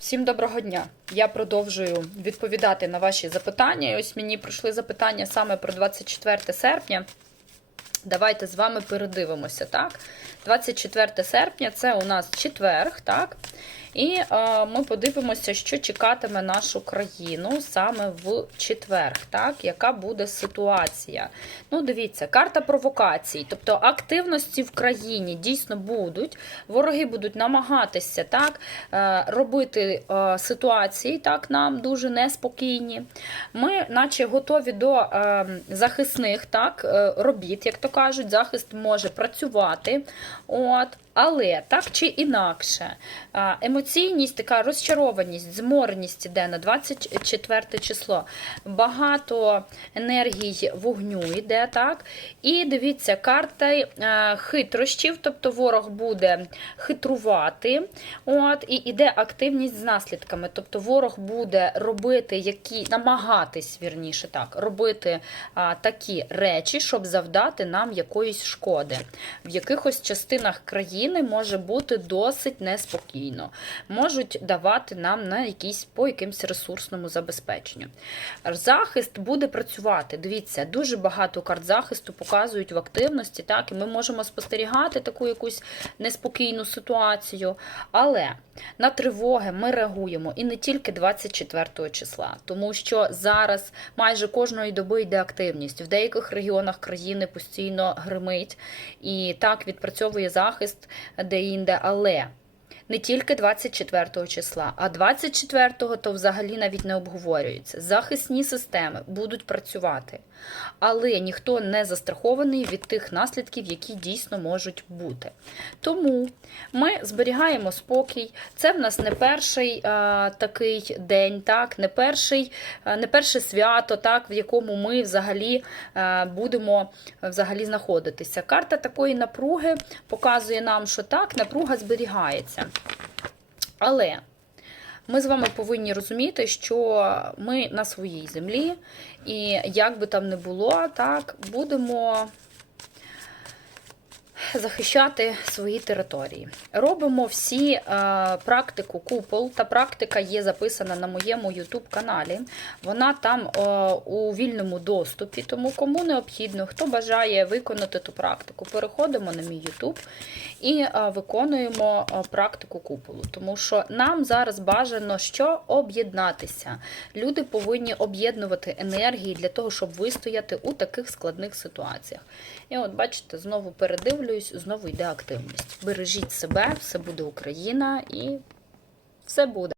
Всім доброго дня! Я продовжую відповідати на ваші запитання. Ось мені прийшли запитання саме про 24 серпня. Давайте з вами передивимося, так? 24 серпня це у нас четверг, так? І е, ми подивимося, що чекатиме нашу країну саме в четверг, так? Яка буде ситуація? Ну, дивіться, карта провокацій, тобто активності в країні дійсно будуть. Вороги будуть намагатися так, е, робити е, ситуації так, нам дуже неспокійні. Ми, наче, готові до е, захисних так, е, робіт, як то кажуть, захист може працювати. От. Але так чи інакше, емоційність, така розчарованість, змореність іде на 24 число. Багато енергій вогню йде, так? І дивіться, карта хитрощів, тобто ворог буде хитрувати. От, і іде активність з наслідками. Тобто ворог буде робити які, намагатись, вірніше так, робити а, такі речі, щоб завдати нам якоїсь шкоди. В якихось частинах країни може бути досить неспокійно, можуть давати нам на якісь по якимсь ресурсному забезпеченню. Захист буде працювати. Дивіться, дуже багато карт захисту показують в активності, так, і ми можемо спостерігати таку якусь неспокійну ситуацію. Але на тривоги ми реагуємо і не тільки 24 числа, тому що зараз майже кожної доби йде активність. В деяких регіонах країни постійно гримить і так відпрацьовує захист де-інде, але. Не тільки 24 числа, а 24-го то взагалі навіть не обговорюється. Захисні системи будуть працювати, але ніхто не застрахований від тих наслідків, які дійсно можуть бути. Тому ми зберігаємо спокій. Це в нас не перший а, такий день, так, не перший, а, не перше свято, так, в якому ми взагалі а, будемо взагалі знаходитися. Карта такої напруги показує нам, що так, напруга зберігається. Але ми з вами повинні розуміти, що ми на своїй землі, і як би там не було, так, будемо захищати свої території. Робимо всі е, практику купол. Та практика є записана на моєму YouTube каналі. Вона там е, у вільному доступі. Тому кому необхідно, хто бажає виконати ту практику, переходимо на мій YouTube і е, виконуємо е, практику куполу. Тому що нам зараз бажано що об'єднатися. Люди повинні об'єднувати енергії для того, щоб вистояти у таких складних ситуаціях. І от, бачите, знову передивлююсь, знову йде активність. Бережіть себе, все буде Україна і все буде.